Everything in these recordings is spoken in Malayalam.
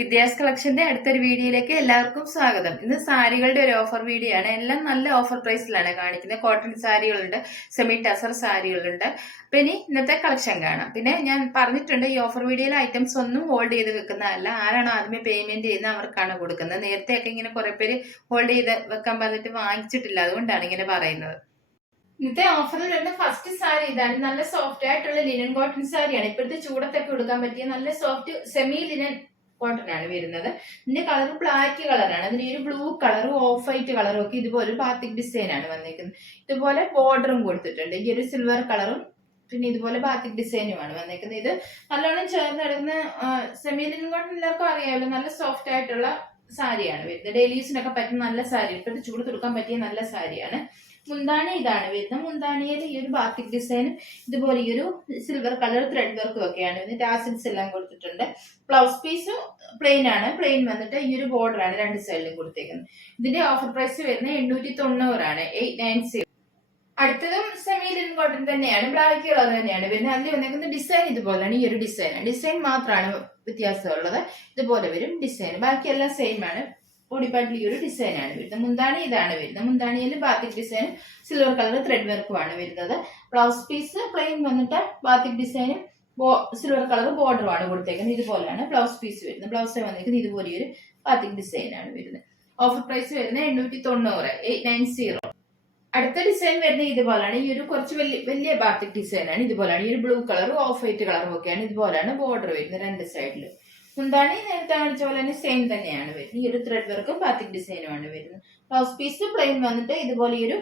വിദ്യാസ് കളക്ഷന്റെ അടുത്തൊരു വീഡിയോയിലേക്ക് എല്ലാവർക്കും സ്വാഗതം. ഇന്ന് സാരികളുടെ ഒരു ഓഫർ വീഡിയോ ആണ്. എല്ലാം നല്ല ഓഫർ പ്രൈസിലാണ് കാണിക്കുന്നത്. കോട്ടൺ സാരികളുണ്ട്, സെമി ടസർ സാരികളുണ്ട്. പിന്നെ ഇന്നത്തെ കളക്ഷൻ കാണാം. പിന്നെ ഞാൻ പറഞ്ഞിട്ടുണ്ട്, ഈ ഓഫർ വീഡിയോയിലെ ഐറ്റംസ് ഒന്നും ഹോൾഡ് ചെയ്ത് വെക്കുന്നതല്ല. ആരാണോ ആദ്യമേ പേയ്മെന്റ് ചെയ്യുന്നത് അവർക്കാണ് കൊടുക്കുന്നത്. നേരത്തെയൊക്കെ ഇങ്ങനെ കുറെ പേര് ഹോൾഡ് ചെയ്ത് വെക്കാൻ പറഞ്ഞിട്ട് വാങ്ങിച്ചിട്ടില്ല, അതുകൊണ്ടാണ് ഇങ്ങനെ പറയുന്നത്. ഇന്നത്തെ ഓഫറിൽ വരുന്ന ഫസ്റ്റ് സാരി ഇതാണ്. നല്ല സോഫ്റ്റ് ആയിട്ടുള്ള ലിനൻ കോട്ടൺ സാരിയാണ്. ഇപ്പോഴത്തെ ചൂടത്തൊക്കെ കൊടുക്കാൻ പറ്റിയ നല്ല സോഫ്റ്റ് സെമി ലിനൻ കോട്ടൺ ആണ് വരുന്നത്. ഇതിന്റെ കളർ ബ്ലാക്ക് കളറാണ്. അതിന് ഒരു ബ്ലൂ കളറും ഓഫ് വൈറ്റ് കളറും ഒക്കെ ഇതുപോലെ ബാത്തിക് ഡിസൈൻ ആണ് വന്നിരിക്കുന്നത്. ഇതുപോലെ ബോർഡറും കൊടുത്തിട്ടുണ്ട്. ഈ ഒരു സിൽവർ കളറും പിന്നെ ഇതുപോലെ ബാത്തിക് ഡിസൈനുമാണ് വന്നിരിക്കുന്നത്. ഇത് നല്ലോണം ചേർന്നിടുന്ന സെമി ലിനൻ കോട്ടൺ എല്ലാവർക്കും അറിയാമല്ലോ, നല്ല സോഫ്റ്റ് ആയിട്ടുള്ള സാരിയാണ് വരുന്നത്. ഡെയിലി യൂസിനൊക്കെ പറ്റുന്ന നല്ല സാരി, ഇപ്പോഴത്തെ ചൂട് കൊടുക്കാൻ പറ്റിയ നല്ല സാരിയാണ്. മുന്താണി ഇതാണ് വരുന്നത്. മുന്താണിയിൽ ഈ ഒരു ബാത്തിക് ഡിസൈനും ഇതുപോലെ ഈ ഒരു സിൽവർ കളർ ത്രെഡ് വർക്കും ഒക്കെയാണ് വരുന്നത്. ടാസിൽസ് എല്ലാം കൊടുത്തിട്ടുണ്ട്. ബ്ലൗസ് പീസും പ്ലെയിൻ ആണ്. പ്ലെയിൻ വന്നിട്ട് ഈ ഒരു ബോർഡർ ആണ് രണ്ട് സൈഡിലും കൊടുത്തേക്കുന്നത്. ഇതിന്റെ ഓഫർ പ്രൈസ് വരുന്നത് 890 ആണ്, 890. അടുത്തതും സെമി ലിനൻ കോട്ടൺ തന്നെയാണ്, ബ്ലാക്ക് കളർ തന്നെയാണ് വരുന്നത്. അതിൽ വന്നേക്കുന്ന ഡിസൈൻ ഇതുപോലെയാണ്. ഈ ഒരു ഡിസൈൻ മാത്രമാണ് വ്യത്യാസമുള്ളത്. ഇതുപോലെ വരും ഡിസൈൻ, ബാക്കിയെല്ലാം സെയിം ആണ്. ബോഡിപ്പാർട്ടിൽ ഈ ഒരു ഡിസൈൻ ആണ് വരുന്നത്. മുന്താണി ഇതാണ് വരുന്നത്. മുന്താണിയിൽ ബാത്തിക് ഡിസൈനും സിൽവർ കളർ ത്രെഡ് വർക്കുമാണ് വരുന്നത്. ബ്ലൗസ് പീസ് പ്ലെയിൻ വന്നിട്ട് ബാത്തിക് ഡിസൈനും സിൽവർ കളർ ബോർഡറുമാണ് കൊടുത്തേക്കുന്നത്. ഇതുപോലെയാണ് ബ്ലൗസ് പീസ് വരുന്നത്. ബ്ലൗസ് വന്നിരിക്കുന്നത് ഇതുപോലെ ഒരു ബാത്തിക് ഡിസൈൻ ആണ് വരുന്നത്. ഓഫർ പ്രൈസ് വരുന്നത് 890, 890. അടുത്ത ഡിസൈൻ വരുന്നത് ഇതുപോലാണ്. ഈ ഒരു കുറച്ച് വലിയ ബാത്തിക് ഡിസൈൻ ആണ്. ഇതുപോലാണ്. ഈ ഒരു ബ്ലൂ കളറും ഓഫ് വൈറ്റ് കളറും ഒക്കെയാണ്. ഇതുപോലാണ് ബോർഡർ വരുന്നത് രണ്ട് സൈഡിലും. മുന്താണി നേരത്തെ കാണിച്ച പോലെ തന്നെ സെയിം തന്നെയാണ് വരുന്നത്. ഈ ഒരു ത്രെഡ് വർക്കും ബാത്തിക് ഡിസൈനുമാണ് വരുന്നത്. ബ്ലൗസ് പീസ് പ്ലെയിൻ വന്നിട്ട് ഇതുപോലെ ഈ ഒരു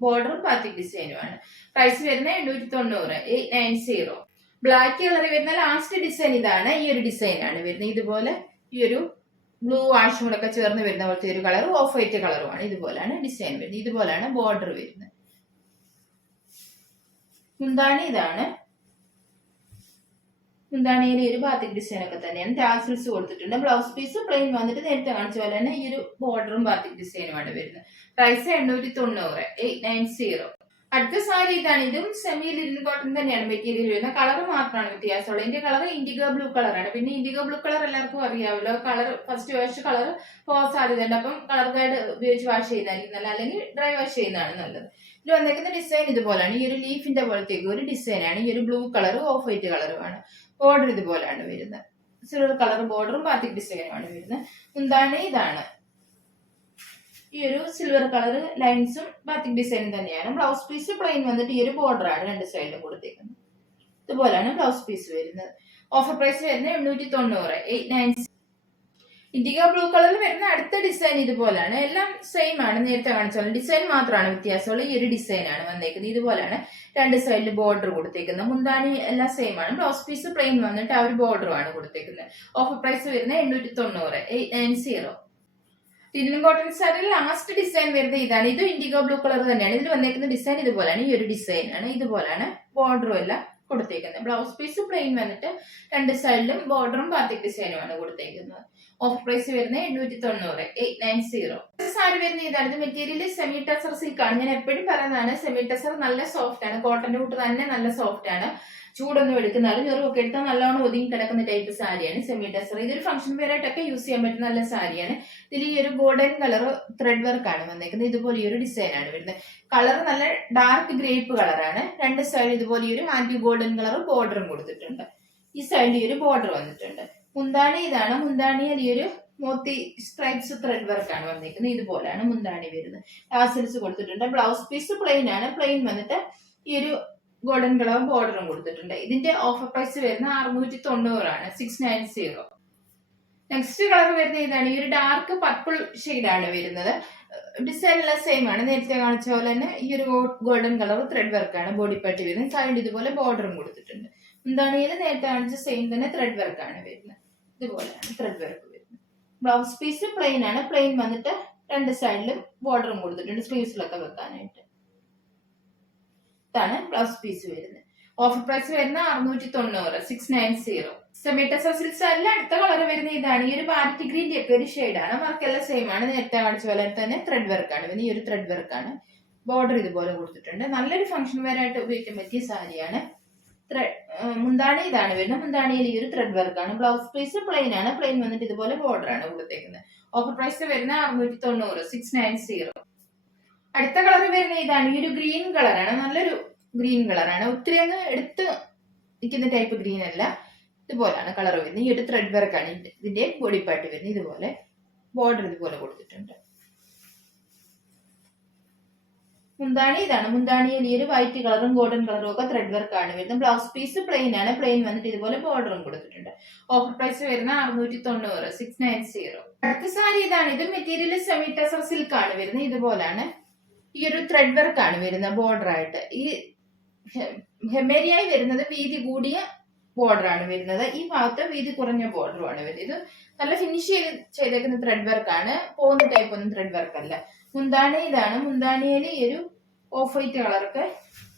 ബോർഡറും ബാത്തിക് ഡിസൈനുമാണ്. പ്രൈസ് വരുന്നത് 890, 890. ബ്ലാക്ക് കളറിൽ വരുന്ന ലാസ്റ്റ് ഡിസൈൻ ഇതാണ്. ഈ ഒരു ഡിസൈൻ ആണ് വരുന്നത്. ഇതുപോലെ ഈ ഒരു ബ്ലൂ ആഷും കൂടെ ഒക്കെ ചേർന്ന് വരുന്ന പോലത്തെ ഒരു കളർ ഓഫ് വൈറ്റ് കളറുമാണ്. ഇതുപോലാണ് ഡിസൈൻ വരുന്നത്. ഇതുപോലാണ് ബോർഡർ വരുന്നത്. മുന്താണി ഇതാണ്. മുന്താണിയിൽ ഒരു ബാത്തിക് ഡിസൈൻ ഒക്കെ തന്നെയാണ്. ടാസിൽസ് കൊടുത്തിട്ടുണ്ട്. ബ്ലൗസ് പീസ് പ്ലെയിൻ വന്നിട്ട് നേരത്തെ കാണിച്ച പോലെ തന്നെ ഈ ഒരു ബോർഡറും ബാത്തിക് ഡിസൈനുമാണ് വരുന്നത്. പ്രൈസ് 890, 890. അടുത്ത സാരി ഇതാണ്. ഇതും സെമി ലിനൻ കോട്ടൺ തന്നെയാണ് മെറ്റീരിയൽ വരുന്നത്. കളർ മാത്രമാണ് വ്യത്യാസമുള്ളത്. ഇതിന്റെ കളർ ഇൻഡിഗോ ബ്ലൂ കളറാണ്. പിന്നെ ഇൻഡിഗോ ബ്ലൂ കളർ എല്ലാവർക്കും അറിയാമല്ലോ. കളർ ഫസ്റ്റ് വാഷ് കളർ പോകാൻ സാധ്യതയുണ്ട്. അപ്പം കളർ ഗൈഡ് ഉപയോഗിച്ച് വാഷ് ചെയ്യുന്നതായിരിക്കും നല്ലത്, അല്ലെങ്കിൽ ഡ്രൈ വാഷ് ചെയ്യുന്നതാണ് നല്ലത്. ഇതിൽ വന്നേക്കുന്ന ഡിസൈൻ ഇതുപോലാണ്. ഈ ഒരു ലീഫിന്റെ പോലത്തേക്ക് ഒരു ഡിസൈനാണ്. ഈ ഒരു ബ്ലൂ കളറും ഓഫ് വൈറ്റ് കളറുമാണ്. ബോർഡർ ഇതുപോലാണ് വരുന്നത്. സിൽവർ കളർ ബോർഡറും ബാത്തിക് ഡിസൈനുമാണ് വരുന്നത്. എന്താണ് ഇതാണ്. ഈ ഒരു സിൽവർ കളർ ലൈൻസും ബാത്തിക് ഡിസൈനും തന്നെയാണ്. ബ്ലൗസ് പീസ് പ്ലെയിൻ വന്നിട്ട് ഈ ഒരു ബോർഡറാണ് രണ്ട് സൈഡിലും കൊടുത്തേക്കുന്നത്. ഇതുപോലാണ് ബ്ലൗസ് പീസ് വരുന്നത്. ഓഫർ പ്രൈസ് വരുന്നത് 890, 890. ഇൻഡിഗോ ബ്ലൂ കളറിൽ വരുന്ന അടുത്ത ഡിസൈൻ ഇതുപോലാണ്. എല്ലാം സെയിം ആണ്, നേരത്തെ കാണിച്ചാലും ഡിസൈൻ മാത്രമാണ് വ്യത്യാസമുള്ളത്. ഈ ഒരു ഡിസൈൻ ആണ് വന്നേക്കുന്നത്. ഇതുപോലാണ് രണ്ട് സൈഡിൽ ബോർഡർ കൊടുത്തേക്കുന്നത്. മുന്താണി എല്ലാം സെയിം ആണ്. ബ്ലൗസ് പീസ് പ്ലെയിൻ വന്നിട്ട് ആ ഒരു ബോർഡറുമാണ് കൊടുത്തേക്കുന്നത്. ഓഫർ പ്രൈസ് വരുന്നത് 890, 890. ലിനൻ കോട്ടൺ സാരിയിൽ ലാസ്റ്റ് ഡിസൈൻ വരുന്നത് ഇതാണ്. ഇത് ഇൻഡിഗോ ബ്ലൂ കളർ തന്നെയാണ്. ഇതിൽ വന്നേക്കുന്ന ഡിസൈൻ ഇതുപോലാണ്. ഈ ഒരു ഡിസൈൻ ആണ്. ഇതുപോലാണ് ബോർഡറും എല്ലാം കൊടുത്തേക്കുന്നത്. ബ്ലൗസ് പീസ് പ്ലെയിൻ വന്നിട്ട് രണ്ട് സൈഡിലും ബോർഡറും ബാത്തിക് ഡിസൈനുമാണ് കൊടുത്തേക്കുന്നത്. ഓഫർ പ്രൈസ് വരുന്നത് 890, 890. സാരി വരുന്ന ഇതാണ്. ഇത് മെറ്റീരിയൽ സെമി ടസർ സിൽക്ക് ആണ്. ഞാൻ എപ്പോഴും പറയുന്നതാണ്, സെമി ടസർ നല്ല സോഫ്റ്റ് ആണ്. കോട്ടന്റെ കൂട്ട് തന്നെ നല്ല സോഫ്റ്റ് ആണ്. ചൂടൊന്നും എടുക്കുന്നാലും ചെറുതൊക്കെ എടുത്താൽ നല്ലോണം ഒതുങ്ങി കിടക്കുന്ന ടൈപ്പ് സാരിയാണ് സെമി ടസർ. ഇതൊരു ഫംഗ്ഷൻ വെയർ ആയിട്ടൊക്കെ യൂസ് ചെയ്യാൻ പറ്റുന്ന നല്ല സാരിയാണ്. ഇതിൽ ഈ ഒരു ഗോൾഡൻ കളർ ത്രെഡ് വർക്ക് ആണ് വന്നേക്കുന്നത്. ഇതുപോലെ ഈ ഒരു ഡിസൈൻ ആണ് വരുന്നത്. കളർ നല്ല ഡാർക്ക് ഗ്രേപ്പ് കളറാണ്. രണ്ട് സൈഡ് ഇതുപോലെ ഈ ഒരു ആന്റി ഗോൾഡൻ കളർ ബോർഡറും കൊടുത്തിട്ടുണ്ട്. ഈ സൈഡിൽ ഈ ഒരു ബോർഡർ വന്നിട്ടുണ്ട്. മുന്താണി ഇതാണ്. മുന്താണിയിൽ ഈ ഒരു മോത്തി സ്ട്രൈപ്സ് ത്രെഡ് വർക്ക് ആണ് വന്നിരിക്കുന്നത്. ഇതുപോലെയാണ് മുന്താണി വരുന്നത്. ടാസിൽസ് കൊടുത്തിട്ടുണ്ട്. ബ്ലൗസ് പീസ് പ്ലെയിൻ ആണ്. പ്ലെയിൻ വന്നിട്ട് ഈ ഒരു ഗോൾഡൻ കളർ ബോർഡറും കൊടുത്തിട്ടുണ്ട്. ഇതിന്റെ ഓഫർ പ്രൈസ് വരുന്ന 690 ആണ്, 690. നെക്സ്റ്റ് കളർ വരുന്ന ഇതാണ്. ഈ ഒരു ഡാർക്ക് പർപ്പിൾ ഷെയ്ഡാണ് വരുന്നത്. ഡിസൈൻ എല്ലാം സെയിം ആണ്. നേരത്തെ കാണിച്ച പോലെ തന്നെ ഈ ഒരു ഗോൾഡൻ കളർ ത്രെഡ് വർക്കാണ് ബോഡി പാർട്ടി വരുന്നത്. സൈഡ് ഇതുപോലെ ബോർഡറും കൊടുത്തിട്ടുണ്ട്. എന്താണെങ്കിൽ നേരത്തെ കാണിച്ച സെയിം തന്നെ ത്രെഡ് വർക്കാണ് വരുന്നത്. ഇതുപോലെയാണ് ത്രെഡ് വർക്ക് വരുന്നത്. ബ്ലൗസ് പീസ് പ്ലെയിൻ ആണ്. പ്ലെയിൻ വന്നിട്ട് രണ്ട് സൈഡിലും ബോർഡറും കൊടുത്തിട്ടുണ്ട് സ്ലീവ്സിലൊക്കെ വെക്കാനായിട്ട്. ഇതാണ് ബ്ലൗസ് പീസ് വരുന്നത്. ഓഫർ പ്രൈസ് വരുന്ന 690, 690. സെമി ടസർ സിൽക്സ് അല്ല. അടുത്ത കളർ വരുന്ന ഇതാണ്. ഈ ഒരു പാരറ്റ് ഗ്രീൻ്റെ ഒക്കെ ഒരു ഷെയ്ഡാണ്. വർക്കെല്ലാം സെയിം ആണ്. നേരത്തെ കാണിച്ച പോലെ തന്നെ ത്രെഡ് വർക്കാണ്. പിന്നെ ഈ ഒരു ത്രെഡ് വർക്കാണ്. ബോർഡർ ഇതുപോലെ കൊടുത്തിട്ടുണ്ട്. നല്ലൊരു ഫംഗ്ഷൻ വെയർ ആയിട്ട് ഉപയോഗിക്കാൻ പറ്റിയ സാരിയാണ്. മുന്താണി ഇതാണ് വരുന്നത്. മുന്താണിയിൽ ഈ ഒരു ത്രെഡ് വർക്ക് ആണ്. ബ്ലൗസ് പീസ് പ്ലെയിൻ ആണ്. പ്ലെയിൻ വന്നിട്ട് ഇതുപോലെ ബോർഡർ ആണ് കൊടുത്തേക്കുന്നത്. ഓഫർ പ്രൈസ് വരുന്ന 690, 690. അടുത്ത കളർ വരുന്ന ഇതാണ്. ഈ ഒരു ഗ്രീൻ കളറാണ്. നല്ലൊരു ഗ്രീൻ കളറാണ്. ഒത്തിരി അങ്ങ് എടുത്ത് നിൽക്കുന്ന ടൈപ്പ് ഗ്രീൻ അല്ല. ഇതുപോലാണ് കളർ വരുന്നത്. ഈ ഒരു ത്രെഡ് വർക്ക് ആണ് ഇതിന്റെ ബോഡി പാർട്ട് വരുന്നത്. ഇതുപോലെ ബോർഡർ ഇതുപോലെ കൊടുത്തിട്ടുണ്ട്. മുന്താണി ഇതാണ്. മുന്താണിയിൽ ഈ ഒരു വൈറ്റ് കളറും ഗോൾഡൻ കളറും ഒക്കെ ത്രെഡ് വർക്ക് ആണ് വരുന്നത്. ബ്ലൗസ് പീസ് പ്ലെയിൻ ആണ്. പ്ലെയിൻ വന്നിട്ട് ഇതുപോലെ ബോർഡറും കൊടുത്തിട്ടുണ്ട്. ഓഫർ പ്രൈസ് വരുന്ന 690, 690. അടുത്ത സാരി ഇതാണ്. ഇത് മെറ്റീരിയൽ സെമി ടസർ സിൽക്ക് ആണ് വരുന്നത്. ഇതുപോലാണ്. ഈ ഒരു ത്രെഡ് വർക്ക് ആണ് വരുന്നത് ബോർഡർ ആയിട്ട്. ഈ ഹെമേരിയായി വരുന്നത് വീതി കൂടിയ ബോർഡർ ആണ് വരുന്നത്. ഈ ഭാഗത്ത് വീതി കുറഞ്ഞ ബോർഡറും ആണ് വരുന്നത്. ഇത് നല്ല ഫിനിഷ് ചെയ്തേക്കുന്ന ത്രെഡ് വർക്ക് ആണ്. പോകുന്ന ടൈപ്പ് ഒന്നും ത്രെഡ് വർക്ക് അല്ല. മുന്താണി ഇതാണ്. മുന്താണിയിൽ ഈ ഒരു ഓഫ് വൈറ്റ് കളർക്ക്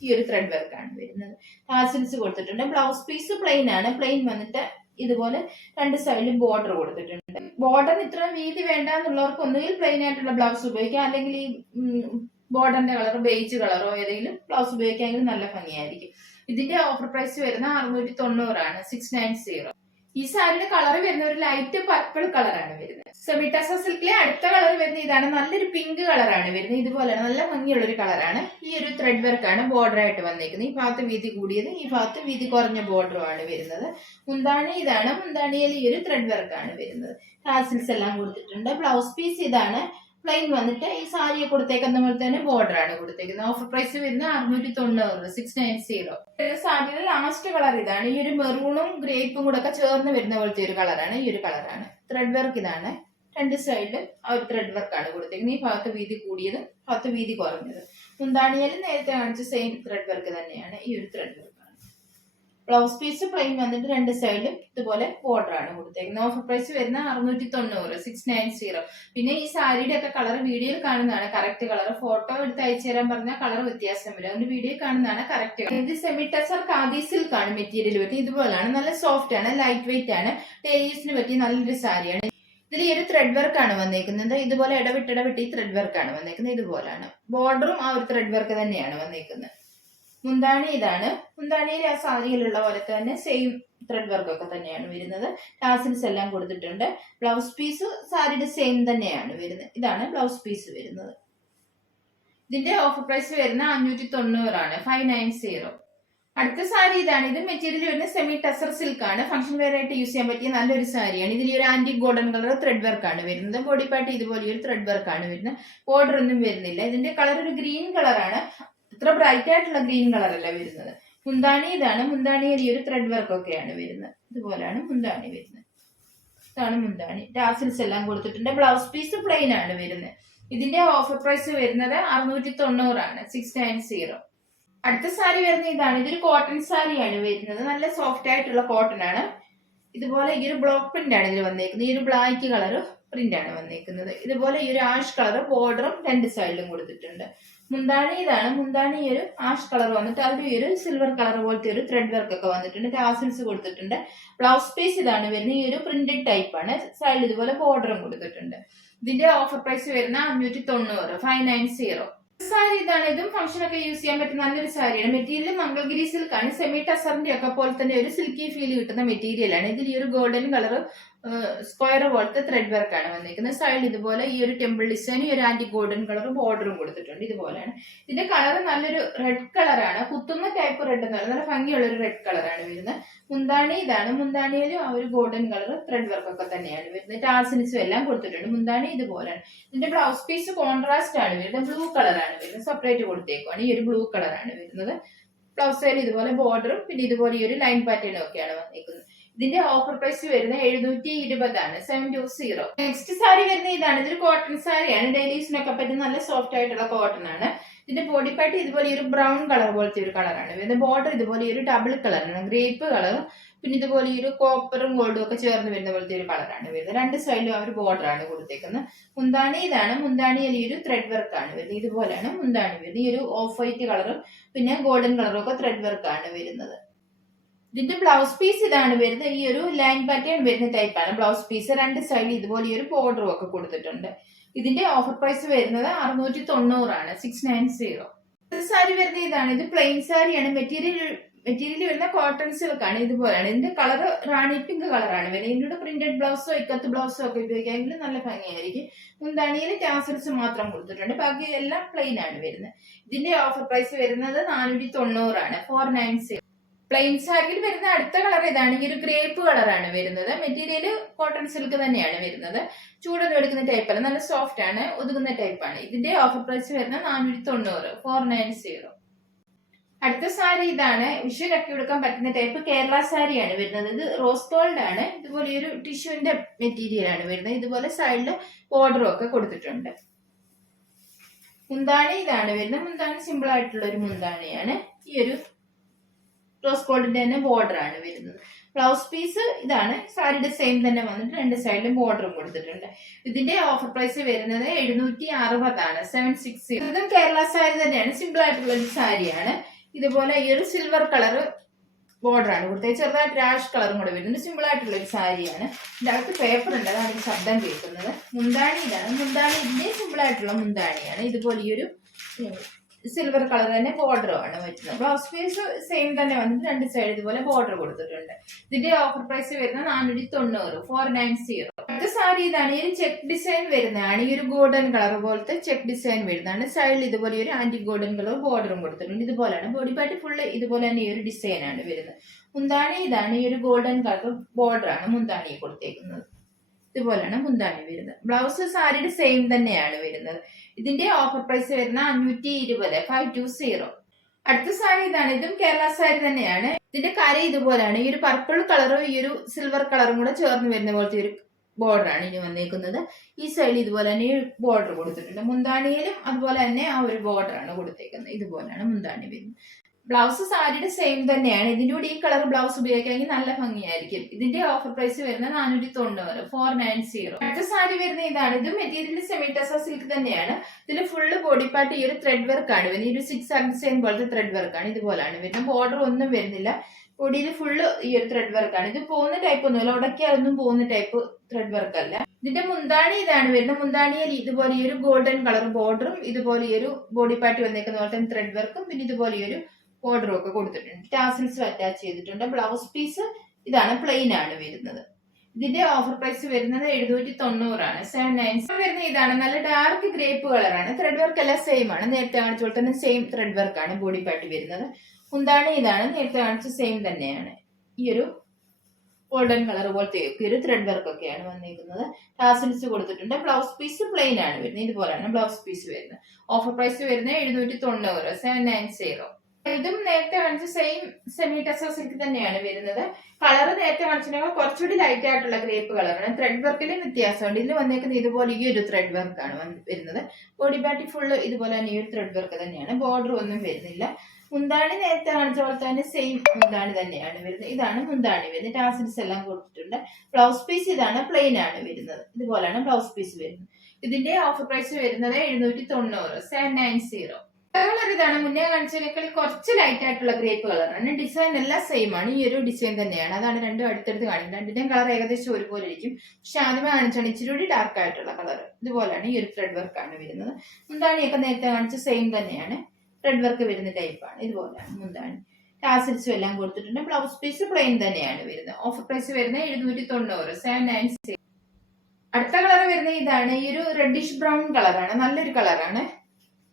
ഈ ഒരു ത്രെഡ് വർക്ക് ആണ് വരുന്നത്. ടാസിൽസ് കൊടുത്തിട്ടുണ്ട്. ബ്ലൗസ് പീസ് പ്ലെയിൻ ആണ്. പ്ലെയിൻ വന്നിട്ട് ഇതുപോലെ രണ്ട് സൈഡിലും ബോർഡർ കൊടുത്തിട്ടുണ്ട്. ബോർഡറിന് ഇത്ര വീതി വേണ്ട എന്നുള്ളവർക്ക് ഒന്നുകിൽ പ്ലെയിൻ ആയിട്ടുള്ള ബ്ലൗസ് ഉപയോഗിക്കാം, അല്ലെങ്കിൽ ഈ ബോർഡറിന്റെ കളർ ബേജ് കളറോ ഏതെങ്കിലും ബ്ലൗസ് ഉപയോഗിക്കാമെങ്കിൽ നല്ല ഭംഗിയായിരിക്കും. ഇതിന്റെ ഓഫർ പ്രൈസ് വരുന്ന 690, 690. ഈ സാരിയുടെ കളർ വരുന്ന ഒരു ലൈറ്റ് പർപ്പിൾ കളറാണ് വരുന്നത്. സെമി ടസർ സിൽക്കിലെ അടുത്ത കളർ വരുന്നത് ഇതാണ്. നല്ലൊരു പിങ്ക് കളറാണ് വരുന്നത്. ഇതുപോലെയാണ്. നല്ല ഭംഗിയുള്ള ഒരു കളറാണ്. ഈ ഒരു ത്രെഡ് വർക്ക് ആണ് ബോർഡർ ആയിട്ട് വന്നിരിക്കുന്നത്. ഈ ഭാഗത്ത് വീതി കൂടിയത്, ഈ ഭാഗത്ത് വീതി കുറഞ്ഞ ബോർഡറും ആണ് വരുന്നത്. മുന്താണി ഇതാണ്. മുന്താണിയിൽ ഈ ഒരു ത്രെഡ് വർക്ക് ആണ് വരുന്നത്. ടാസിൽസ് എല്ലാം കൊടുത്തിട്ടുണ്ട്. ബ്ലൗസ് പീസ് ഇതാണ്. പ്ലെയിൻ വന്നിട്ട് ഈ സാരിയെ കൊടുത്തേക്കുന്ന പോലെ തന്നെ ബോർഡർ ആണ് കൊടുത്തേക്കുന്നത്. ഓഫർ പ്രൈസ് വരുന്ന 690, 690. സാരിയുടെ ലാസ്റ്റ് കളർ ഇതാണ്. ഈ ഒരു മെറൂണും ഗ്രേപ്പും കൂടെ ഒക്കെ ചേർന്ന് വരുന്ന പോലത്തെ ഒരു കളറാണ്. ഈ ഒരു കളറാണ്. ത്രെഡ് വർക്ക് ഇതാണ്. രണ്ട് സൈഡിലും ആ ഒരു ത്രെഡ് വർക്ക് ആണ് കൊടുത്തേക്കുന്നത്. ഈ ഭാഗത്ത് വീതി കൂടിയതും ഭാഗത്ത് വീതി കുറഞ്ഞത്. മുന്താണിയിൽ നേരത്തെ കാണിച്ച സെയിം ത്രെഡ് വർക്ക് തന്നെയാണ്. ഈ ഒരു thread work. Blouse piece plain വന്നിട്ട് രണ്ട് സൈഡിലും ഇതുപോലെ ബോർഡർ ആണ് കൊടുത്തേക്കുന്നത്. ഓഫർ പ്രൈസ് വരുന്ന 690, 690. പിന്നെ ഈ സാരിയുടെ ഒക്കെ കളർ വീഡിയോയിൽ കാണുന്നതാണ് കറക്റ്റ് കളർ. ഫോട്ടോ എടുത്ത് അയച്ചു തരാൻ പറഞ്ഞാൽ കളർ വ്യത്യാസം വരും. അതുകൊണ്ട് വീഡിയോ കാണുന്നതാണ് കറക്റ്റ്. ഇത് സെമി ടസർ ഖാദി സിൽക്ക് ആണ് മെറ്റീരിയൽ പറ്റി. ഇതുപോലാണ്. നല്ല സോഫ്റ്റ് ആണ്. ലൈറ്റ് വെയിറ്റ് ആണ്. ഡെയിലീസിന് പറ്റിയ നല്ലൊരു സാരിയാണ്. ഇതിൽ ഈ ഒരു ത്രെഡ് വർക്ക് ആണ് വന്നേക്കുന്നത്. ഇതുപോലെ ഇടവിട്ട് ഈ ത്രെഡ് വർക്ക് ആണ് വന്നേക്കുന്നത്. ഇതുപോലാണ്. ബോർഡറും ആ ഒരു ത്രെഡ് വർക്ക് തന്നെയാണ് വന്നേക്കുന്നത്. മുന്താണി ഇതാണ്. മുന്താണിയിൽ ആ സാരിയിലുള്ള പോലെ തന്നെ സെയിം ത്രെഡ് വർക്ക് ഒക്കെ തന്നെയാണ് വരുന്നത്. ടാസിൽസ് എല്ലാം കൊടുത്തിട്ടുണ്ട്. ബ്ലൗസ് പീസ് സാരിയുടെ സെയിം തന്നെയാണ് വരുന്നത്. ഇതാണ് ബ്ലൗസ് പീസ് വരുന്നത്. ഇതിന്റെ ഓഫർ പ്രൈസ് വരുന്ന 590, 590. അടുത്ത സാരി ഇതാണ്. ഇത് മെറ്റീരിയൽ വരുന്ന സെമി ടസർ സിൽക്ക് ആണ്. ഫംഗ്ഷൻ വെയർ ആയിട്ട് യൂസ് ചെയ്യാൻ പറ്റിയ നല്ലൊരു സാരിയാണ്. ഇതിൽ ഒരു ആന്റി ഗോൾഡൻ കളർ ത്രെഡ് വർക്ക് ആണ് വരുന്നത്. ബോഡി പാർട്ട് ഇതുപോലെ ഒരു ത്രെഡ് വർക്ക് ആണ് വരുന്നത്. ബോർഡർ ഒന്നും വരുന്നില്ല. ഇതിന്റെ കളർ ഒരു ഗ്രീൻ കളറാണ്. ഇത്ര ബ്രൈറ്റ് ആയിട്ടുള്ള ഗ്രീൻ കളർ അല്ല വരുന്നത്. മുന്താണി ഇതാണ്. മുന്താണിയിൽ ഈ ഒരു ത്രെഡ് വർക്ക് ഒക്കെയാണ് വരുന്നത്. ഇതുപോലെയാണ് മുന്താണി വരുന്നത്. ഇതാണ് മുന്താണി. ടാസിൽസ് എല്ലാം കൊടുത്തിട്ടുണ്ട്. ബ്ലൗസ് പീസ് പ്ലെയിൻ ആണ് വരുന്നത്. ഇതിന്റെ ഓഫർ പ്രൈസ് വരുന്നത് 690, 690. അടുത്ത സാരി വരുന്നത് ഇതാണ്. ഇതൊരു കോട്ടൺ സാരിയാണ് വരുന്നത്. നല്ല സോഫ്റ്റ് ആയിട്ടുള്ള കോട്ടൺ ആണ്. ഇതുപോലെ ഈ ഒരു ബ്ലോക്ക് പ്രിന്റ് ആണ് ഇതിൽ വന്നേക്കുന്നത്. ഈ ഒരു ബ്ലാക്ക് കളർ പ്രിന്റ് ആണ് വന്നേക്കുന്നത്. ഇതുപോലെ ഈ ഒരു ആഷ് കളർ ബോർഡറും രണ്ട് സൈഡിലും കൊടുത്തിട്ടുണ്ട്. മുന്താണി ഇതാണ്. മുന്താണി ഈ ഒരു ആഷ് കളർ വന്നിട്ട് അതിൽ ഈ ഒരു സിൽവർ കളർ പോലത്തെ ഒരു ത്രെഡ് വർക്ക് ഒക്കെ വന്നിട്ടുണ്ട്. ടാസിൽസ് കൊടുത്തിട്ടുണ്ട്. ബ്ലൗസ് പീസ് ഇതാണ് വരുന്നത്. ഈ ഒരു പ്രിന്റഡ് ടൈപ്പ് ആണ്. സൈഡിൽ ഇതുപോലെ ബോർഡറും കൊടുത്തിട്ടുണ്ട്. ഇതിന്റെ ഓഫർ പ്രൈസ് വരുന്ന 590, 590. സാരി ഇതാണ്. ഇതും ഫംഗ്ഷൻ ഒക്കെ യൂസ് ചെയ്യാൻ പറ്റുന്ന നല്ലൊരു സാരിയാണ്. മെറ്റീരിയൽ മംഗൾഗിരി സിൽക്ക് ആണ്. സെമി ടസറിന്റെ ഒക്കെ പോലെ തന്നെ ഒരു സിൽക്കി ഫീൽ കിട്ടുന്ന മെറ്റീരിയൽ ആണ്. ഇതിൽ ഈ ഒരു ഗോൾഡൻ കളർ സ്ക്വയർ പോലത്തെ ത്രെഡ് വർക്ക് ആണ് വന്നിരിക്കുന്നത്. സൈഡിൽ ഇതുപോലെ ഈ ഒരു ടെമ്പിൾ ഡിസൈൻ ഈ ഒരു ആന്റി ഗോൾഡൻ കളർ ബോർഡറും കൊടുത്തിട്ടുണ്ട്. ഇതുപോലെയാണ്. ഇതിന്റെ കളർ നല്ലൊരു റെഡ് കളറാണ്. കുത്തുന്ന ടൈപ്പ് റെഡ് എന്നല്ല, നല്ല ഭംഗിയുള്ള ഒരു റെഡ് കളറാണ് വരുന്നത്. മുന്താണി ഇതാണ്. മുന്താണിയിലും ആ ഒരു ഗോൾഡൻ കളർ ത്രെഡ് വർക്ക് ഒക്കെ തന്നെയാണ് വരുന്നത്. ടാസിൽസും എല്ലാം കൊടുത്തിട്ടുണ്ട്. മുന്താണി ഇതുപോലെയാണ്. ഇതിന്റെ ബ്ലൗസ് പീസ് കോൺട്രാസ്റ്റ് ആണ് വരുന്നത്. ബ്ലൂ കളറാണ് വരുന്നത്. സെപ്പറേറ്റ് കൊടുത്തേക്കുവാണ്. ഈ ഒരു ബ്ലൂ കളറാണ് വരുന്നത്. ബ്ലൗസ് സൈഡിൽ ഇതുപോലെ ബോർഡറും പിന്നെ ഇതുപോലെ ഈ ഒരു ലൈൻ പാറ്റേണും ഒക്കെയാണ് വന്നിരിക്കുന്നത്. ഇതിന്റെ ഓഫർ പ്രൈസ് വരുന്നത് 720, 720. നെക്സ്റ്റ് സാരി വരുന്നത് ഇതാണ്. ഇതൊരു കോട്ടൺ സാരിയാണ്. ഡെയിലീസിനൊക്കെ പറ്റുന്ന നല്ല സോഫ്റ്റ് ആയിട്ടുള്ള കോട്ടൺ ആണ്. ഇതിന്റെ ബോഡി പാർട്ട് ഇതുപോലെ ഒരു ബ്രൗൺ കളർ പോലത്തെ ഒരു കളറാണ് വരുന്നത്. ബോർഡർ ഇതുപോലെ ഒരു ഡബിൾ കളറാണ്. ഗ്രേപ്പ് കളർ പിന്നെ ഇതുപോലെ ഈ ഒരു കോപ്പറും ഗോൾഡും ഒക്കെ ചേർന്ന് വരുന്ന പോലത്തെ ഒരു കളറാണ് വരുന്നത്. രണ്ട് സൈഡിലും ആ ഒരു ബോർഡർ ആണ് കൊടുത്തേക്കുന്നത്. മുന്താണി ഇതാണ്. മുന്താണിയിൽ ഈ ഒരു ത്രെഡ് വർക്ക് ആണ് വരുന്നത്. ഇതുപോലെയാണ് മുന്താണി വരുന്നത്. ഈ ഒരു ഓഫ് വൈറ്റ് കളറും പിന്നെ ഗോൾഡൻ കളറും ഒക്കെ ത്രെഡ് വർക്ക് ആണ് വരുന്നത്. ഇതിന്റെ ബ്ലൗസ് പീസ് ഇതാണ് വരുന്നത്. ഈ ഒരു ലൈൻ പാറ്റേൺ വരുന്ന ടൈപ്പാണ് ബ്ലൗസ് പീസ്. രണ്ട് സൈഡിൽ ഇതുപോലെ ഈ ഒരു ബോർഡറും ഒക്കെ കൊടുത്തിട്ടുണ്ട്. ഇതിന്റെ ഓഫർ പ്രൈസ് വരുന്നത് 690, 690. സാരി വരുന്നത് ഇതാണ്. ഇത് പ്ലെയിൻ സാരിയാണ്. മെറ്റീരിയൽ മെറ്റീരിയൽ വരുന്ന കോട്ടൺ സിൽക്ക് ആണ്. ഇതുപോലെയാണ്. ഇതിന്റെ കളർ റാണി പിങ്ക് കളറാണ് വരുന്നത്. ഇതിന്റെ പ്രിന്റഡ് ബ്ലൗസോ ഇക്കത്ത് ബ്ലൗസോ ഒക്കെ ഉപയോഗിക്കാമെങ്കിൽ നല്ല ഭംഗിയായിരിക്കും. മുന്താണിയിൽ ടാസൽസ് മാത്രം കൊടുത്തിട്ടുണ്ട്. ബാക്കി എല്ലാം പ്ലെയിൻ ആണ് വരുന്നത്. ഇതിന്റെ ഓഫർ പ്രൈസ് വരുന്നത് 490 ആണ്, 490. പ്ലെയിൻ സാരിയിൽ വരുന്ന അടുത്ത കളർ ഇതാണ്. ഈ ഒരു ഗ്രേപ്പ് കളറാണ് വരുന്നത്. മെറ്റീരിയൽ കോട്ടൺ സിൽക്ക് തന്നെയാണ് വരുന്നത്. ചൂടൊന്നും എടുക്കുന്ന ടൈപ്പ് അല്ല, നല്ല സോഫ്റ്റ് ആണ്, ഒതുങ്ങുന്ന ടൈപ്പാണ്. ഇതിന്റെ ഓഫർ പ്രൈസ് വരുന്നത് 490, 490. അടുത്ത സാരി ഇതാണ്. വിഷുവിനൊക്കെ എടുക്കാൻ പറ്റുന്ന ടൈപ്പ് കേരള സാരിയാണ് വരുന്നത്. ഇത് റോസ് ഗോൾഡ് ആണ്. ഇതുപോലെ ഒരു ടിഷ്യൂന്റെ മെറ്റീരിയൽ ആണ് വരുന്നത്. ഇതുപോലെ സൈഡില് ബോർഡറും ഒക്കെ കൊടുത്തിട്ടുണ്ട്. മുന്താണി ഇതാണ് വരുന്നത്. മുന്താണി സിമ്പിൾ ആയിട്ടുള്ള ഒരു മുന്താണിയാണ്. ഈ ഒരു റോസ് ഗോൾഡിന്റെ തന്നെ ബോർഡർ ആണ് വരുന്നത്. ബ്ലൗസ് പീസ് ഇതാണ്. സാരിയുടെ സെയിം തന്നെ വന്നിട്ട് രണ്ട് സൈഡിലും ബോർഡറും കൊടുത്തിട്ടുണ്ട്. ഇതിന്റെ ഓഫർ പ്രൈസ് വരുന്നത് 760 ആണ്, 760. ഇതും കേരള സാരി തന്നെയാണ്. സിമ്പിൾ ആയിട്ടുള്ള ഒരു സാരിയാണ്. ഇതുപോലെ ഈ ഒരു സിൽവർ കളർ ബോർഡർ ആണ് കൊടുത്തത്. ചെറുതായിട്ട് രാഷ് കളറും കൂടെ വരുന്നത്. സിമ്പിൾ ആയിട്ടുള്ള ഒരു സാരിയാണ്. ഇതിനകത്ത് പേപ്പർ ഉണ്ട്, അതാണ് ഈ ശബ്ദം കേൾക്കുന്നത്. മുന്താണി ഇതാണ്. മുന്താണി ഇതിന്റെ സിമ്പിൾ ആയിട്ടുള്ള മുന്താണിയാണ്. ഇതുപോലെ ഈ ഒരു സിൽവർ കളർ തന്നെ ബോർഡറും ആണ് വരുന്നത്. ബ്ലൗസ് പീസ് സെയിം തന്നെ വന്നിട്ട് രണ്ട് സൈഡ് ഇതുപോലെ ബോർഡർ കൊടുത്തിട്ടുണ്ട്. ഇതിന്റെ ഓഫർ പ്രൈസ് വരുന്നത് 490, 490. അടുത്ത സാരി ഇതാണ്. ഈ ഒരു ചെക്ക് ഡിസൈൻ വരുന്നതാണ്. ഈ ഒരു ഗോൾഡൻ കളർ പോലത്തെ ചെക്ക് ഡിസൈൻ വരുന്നതാണ്. സൈഡിൽ ഇതുപോലെ ഒരു ആന്റി ഗോൾഡൻ കളർ ബോർഡറും കൊടുത്തിട്ടുണ്ട്. ഇതുപോലെയാണ് ബോഡി പാർട്ടി ഫുള്ള് ഇതുപോലെ തന്നെ ഈ ഒരു ഡിസൈൻ ആണ് വരുന്നത്. മുന്താണി ഇതാണ്. ഈ ഒരു ഗോൾഡൻ കളർ ബോർഡർ ആണ് മുന്താണിയെ കൊടുത്തേക്കുന്നത്. ഇതുപോലെയാണ് മുന്താണി വരുന്നത്. ബ്ലൗസ് സാരിയുടെ സെയിം തന്നെയാണ് വരുന്നത്. ഇതിന്റെ ഓഫർ പ്രൈസ് വരുന്ന 520, 520. അടുത്ത സാരി ഇതാണ്. ഇതും കേരള സാരി തന്നെയാണ്. ഇതിന്റെ കര ഇതുപോലെയാണ്. ഈ ഒരു പർപ്പിൾ കളറും ഈ ഒരു സിൽവർ കളറും കൂടെ ചേർന്ന് വരുന്ന പോലത്തെ ഒരു ബോർഡർ ആണ് ഇനി വന്നേക്കുന്നത്. ഈ സൈഡിൽ ഇതുപോലെ തന്നെ ബോർഡർ കൊടുത്തിട്ടുണ്ട്. മുന്താണിയിലും അതുപോലെ തന്നെ ആ ഒരു ബോർഡർ ആണ് കൊടുത്തേക്കുന്നത്. ഇതുപോലെയാണ് മുന്താണി വരുന്നത്. ബ്ലൗസ് സാരിയുടെ സെയിം തന്നെയാണ്. ഇതിന്റെ കൂടെ ഈ കളർ ബ്ലൗസ് ഉപയോഗിക്കുകയാണെങ്കിൽ നല്ല ഭംഗിയായിരിക്കും. ഇതിന്റെ ഓഫർ പ്രൈസ് വരുന്നത് 490, 490. അടുത്ത സാരി വരുന്ന ഇതാണ്. ഇത് മെറ്റീരിയൽ സെമി ടസർ സിൽക്ക് തന്നെയാണ്. ഇതിൽ ഫുള്ള് ബോഡി പാർട്ട് ഈ ഒരു ത്രെഡ് വർക്ക് ആണ് വരുന്നത്. ഈ ഒരു 6 ആർക്ക് ഡിസൈൻ പോലത്തെ ത്രെഡ് വർക്ക് ആണ്. ഇതുപോലാണ് വരുന്നത്. ബോർഡർ ഒന്നും വരുന്നില്ല. ബോഡിയിൽ ഫുള്ള് ഈ ഒരു ത്രെഡ് വർക്ക് ആണ്. ഇത് പോകുന്ന ടൈപ്പ് ഒന്നുമില്ല, ഉടക്കിയാലൊന്നും പോകുന്ന ടൈപ്പ് ത്രെഡ് വർക്ക് അല്ല. ഇതിന്റെ മുന്താണി ഇതാണ് വരുന്നത്. മുന്താണിയിൽ ഇതുപോലെ ഈ ഒരു ഗോൾഡൻ കളർ ബോർഡറും ഇതുപോലെ ഈ ഒരു ബോഡി പാർട്ടി വന്നേക്കുന്ന പോലെ തന്നെ ത്രെഡ് വർക്കും പിന്നെ ഇതുപോലെ ഈ ഒരു ബോർഡറും ഒക്കെ കൊടുത്തിട്ടുണ്ട്. ടാസിൽസും അറ്റാച്ച് ചെയ്തിട്ടുണ്ട്. ബ്ലൗസ് പീസ് ഇതാണ്, പ്ലെയിൻ ആണ് വരുന്നത്. ഇതിന്റെ ഓഫർ പ്രൈസ് വരുന്നത് 790 ആണ്, 790. വരുന്ന ഇതാണ്. നല്ല ഡാർക്ക് ഗ്രേപ്പ് കളറാണ്. ത്രെഡ് വർക്ക് എല്ലാം സെയിം ആണ്. നേരത്തെ കാണിച്ച പോലെ തന്നെ സെയിം ത്രെഡ് വർക്ക് ആണ് ബോഡി പാർട്ടി വരുന്നത്. മുന്താണി ഇതാണ്. നേരത്തെ കാണിച്ച സെയിം തന്നെയാണ്. ഈ ഒരു ഗോൾഡൻ കളർ പോലത്തെ ഒരു ത്രെഡ് വർക്ക് ഒക്കെയാണ് വന്നിരിക്കുന്നത്. ടാസിൽസ് കൊടുത്തിട്ടുണ്ട്. ബ്ലൗസ് പീസ് പ്ലെയിൻ ആണ് വരുന്നത്. ഇതുപോലെയാണ് ബ്ലൗസ് പീസ് വരുന്നത്. ഓഫർ പ്രൈസ് വരുന്നത് 790, 790. ഇതും നേരത്തെ കാണിച്ച സെയിം സെമി ടസർ സിൽക്ക് തന്നെയാണ് വരുന്നത്. കളർ നേരത്തെ കാണിച്ചതിനേക്കാൾ കുറച്ചുകൂടി ലൈറ്റ് ആയിട്ടുള്ള ഗ്രേപ്പ് കളറാണ്. ത്രെഡ് വർക്കിലും വ്യത്യാസമുണ്ട്. ഇതിൽ വന്നേക്കുന്നത് ഇതുപോലെ ഈ ഒരു ത്രെഡ് വർക്കാണ് വരുന്നത്. ബോഡി പാർട്ടി ഫുള്ള് ഇതുപോലെ തന്നെ ഈ ഒരു ത്രെഡ് വർക്ക് തന്നെയാണ്. ബോർഡർ ഒന്നും വരുന്നില്ല. മുന്താണി നേരത്തെ കാണിച്ച പോലെ തന്നെ സെയിം മുന്താണി തന്നെയാണ് വരുന്നത്. ഇതാണ് മുന്താണി വരുന്നത്. ടാസിൽസ് എല്ലാം കൊടുത്തിട്ടുണ്ട്. ബ്ലൗസ് പീസ് ഇതാണ്, പ്ലെയിൻ ആണ് വരുന്നത്. ഇതുപോലെയാണ് ബ്ലൗസ് പീസ് വരുന്നത്. ഇതിന്റെ ഓഫർ പ്രൈസ് വരുന്നത് 790, 790. കളർ ഇതാണ്. മുന്നേ കാണിച്ചതിനേക്കാൾ കുറച്ച് ലൈറ്റ് ആയിട്ടുള്ള ഗ്രേപ്പ് കളറാണ്. ഡിസൈൻ എല്ലാം സെയിം ആണ്. ഈ ഒരു ഡിസൈൻ തന്നെയാണ്. അതാണ് രണ്ടും അടുത്തടുത്ത് കാണിക്കുന്നത്. രണ്ടിന്റെയും കളർ ഏകദേശം ഒരുപോലെ ഇരിക്കും. പക്ഷെ ആദ്യമേ കാണിച്ചാണ് ഇച്ചിരി കൂടി ഡാർക്ക് ആയിട്ടുള്ള കളർ. ഇതുപോലെയാണ് ഈ ഒരു ത്രെഡ് വർക്ക് ആണ് വരുന്നത്. മുന്താണിയൊക്കെ നേരത്തെ കാണിച്ച സെയിം തന്നെയാണ്. ത്രെഡ് വർക്ക് വരുന്ന ടൈപ്പാണ്. ഇതുപോലെയാണ് മുന്താണി. ടാസിൽസും എല്ലാം കൊടുത്തിട്ടുണ്ട്. ബ്ലൗസ് പീസ് പ്ലെയിൻ തന്നെയാണ് വരുന്നത്. ഓഫർ പ്രൈസ് വരുന്നത് 790, 790. അടുത്ത കളർ വരുന്നത് ഇതാണ്. ഈ ഒരു റെഡിഷ് ബ്രൗൺ കളറാണ്. നല്ലൊരു കളറാണ്.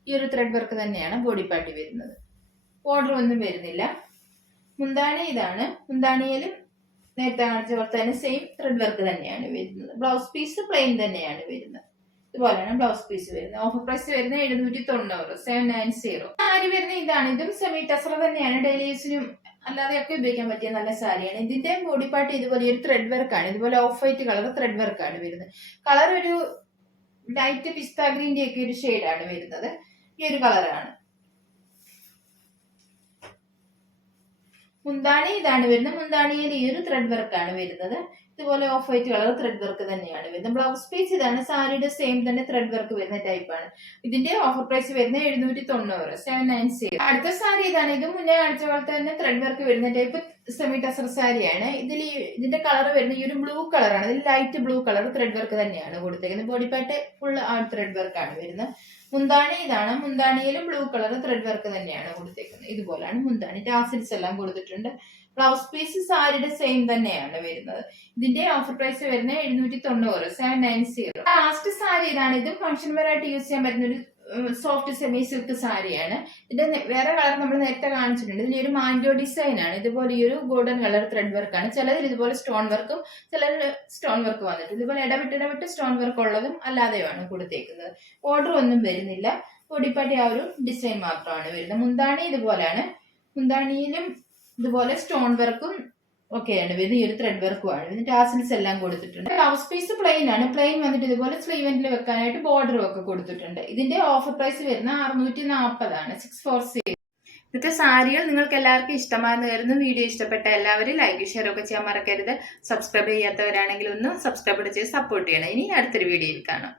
ഈ ഒരു ത്രെഡ് വർക്ക് തന്നെയാണ് ബോഡി പാർട്ടി വരുന്നത്. ബോർഡർ ഒന്നും വരുന്നില്ല. മുന്താണി ഇതാണ്. മുന്താണിയിലും നേരത്തെ കാണിച്ച പോലെ തന്നെ സെയിം ത്രെഡ് വർക്ക് തന്നെയാണ് വരുന്നത്. ബ്ലൗസ് പീസ് പ്ലെയിൻ തന്നെയാണ് വരുന്നത്. ഇതുപോലെയാണ് ബ്ലൗസ് പീസ് വരുന്നത്. ഓഫർ പ്രൈസ് വരുന്നത് 790, 790. സാരി വരുന്നത് ഇതാണ്. ഇതും സെമി ടസർ തന്നെയാണ്. ഡെയിലി യൂസിനും അല്ലാതെയൊക്കെ ഉപയോഗിക്കാൻ പറ്റിയ നല്ല സാരിയാണ്. ഇതിന്റെ ബോഡി പാർട്ടി ഇതുപോലെ ഒരു ത്രെഡ് വർക്ക് ആണ്. ഇതുപോലെ of white colour thread work ആണ് വരുന്നത്. കളർ ഒരു ലൈറ്റ് പിസ്ത ഗ്രീന്റെ ഒക്കെ ഒരു ഷെയ്ഡാണ് വരുന്നത്. ഈ ഒരു കളറാണ്. മുന്താണി ഇതാണ് വരുന്നത്. മുന്താണിയിൽ ഈ ഒരു ത്രെഡ് വർക്ക് ആണ് വരുന്നത്. ഇതുപോലെ of white colour thread work തന്നെയാണ് വരുന്നത്. ബ്ലൗസ് പീസ് ഇതാണ്. സാരിയുടെ സെയിം തന്നെ ത്രെഡ് വർക്ക് വരുന്ന ടൈപ്പാണ്. ഇതിന്റെ ഓഫർ പ്രൈസ് വരുന്നത് 790, 790. അടുത്ത സാരി ഇതാണ്. ഇത് മുന്നേ കാണിച്ച പോലെ തന്നെ ത്രെഡ് വർക്ക് വരുന്ന ടൈപ്പ് സെമി ടസർ സാരിയാണ്. ഇതിന്റെ കളർ വരുന്നത് ഈ ഒരു ബ്ലൂ കളറാണ്. ഇതിൽ light blue colour thread work തന്നെയാണ് കൊടുത്തേക്കുന്നത്. Body part full thread work ആണ് വരുന്നത്. മുന്താണി ഇതാണ്. മുന്താണിയിലും ബ്ലൂ കളർ ത്രെഡ് വർക്ക് തന്നെയാണ് കൊടുത്തേക്കുന്നത്. ഇതുപോലാണ് മുന്താണി. ടാസിൽസ് എല്ലാം കൊടുത്തിട്ടുണ്ട്. ബ്ലൗസ് പീസ് സാരിയുടെ സെയിം തന്നെയാണ് വരുന്നത്. ഇതിന്റെ ഓഫർ പ്രൈസ് വരുന്നത് 790, 790. ലാസ്റ്റ് സാരി ഇതാണ്. ഇത് ഫംഗ്ഷൻ വെയർ ആയിട്ട് യൂസ് ചെയ്യാൻ പറ്റുന്ന ഒരു സോഫ്റ്റ് സെമി സിൽക്ക് സാരിയാണ്. ഇതിന്റെ വേറെ കളർ നമ്മൾ നേരത്തെ കാണിച്ചിട്ടുണ്ട്. ഇതിന്റെ ഒരു മാൻഡോ ഡിസൈൻ ആണ്. ഇതുപോലെ ഈ ഒരു ഗോൾഡൻ കളർ ത്രെഡ് വർക്ക് ആണ്. ചിലതിൽ ഇതുപോലെ സ്റ്റോൺ വർക്കും ചിലതിൽ സ്റ്റോൺ വർക്ക് വന്നിട്ട് ഇതുപോലെ ഇടവിട്ട് സ്റ്റോൺ വർക്ക് ഉള്ളതും അല്ലാതെയുമാണ് കൊടുത്തേക്കുന്നത്. ഓർഡർ ഒന്നും വരുന്നില്ല. പൊടിപ്പാട്ടി ആ ഒരു ഡിസൈൻ മാത്രമാണ് വരുന്നത്. മുന്താണി ഇതുപോലെയാണ്. മുന്താണിയിലും ഇതുപോലെ സ്റ്റോൺ വർക്കും ഒക്കെയാണ് വരുന്നത്. ഈ ഒരു ത്രെഡ് വർക്കുമാണ്. ഇതിന് ടാസിൽസ് എല്ലാം കൊടുത്തിട്ടുണ്ട്. ബ്ലൗസ് പീസ് പ്ലെയിൻ ആണ്. പ്ലെയിൻ വന്നിട്ട് ഇതുപോലെ സ്ലീവെന്റിൽ വെക്കാനായിട്ട് ബോർഡറും ഒക്കെ കൊടുത്തിട്ടുണ്ട്. ഇതിന്റെ ഓഫർ പ്രൈസ് വരുന്ന 640, 640. ഇന്നത്തെ സാരികൾ നിങ്ങൾക്ക് എല്ലാവർക്കും ഇഷ്ടമാണെന്ന് കരുതുന്നു. വീഡിയോ ഇഷ്ടപ്പെട്ട എല്ലാവരും ലൈക്ക് ഷെയർ ഒക്കെ ചെയ്യാൻ മറക്കരുത്. സബ്സ്ക്രൈബ് ചെയ്യാത്തവരാണെങ്കിൽ ഒന്ന് സബ്സ്ക്രൈബ് ചെയ്ത് സപ്പോർട്ട് ചെയ്യണം. ഇനി അടുത്തൊരു വീഡിയോയിൽ കാണാം.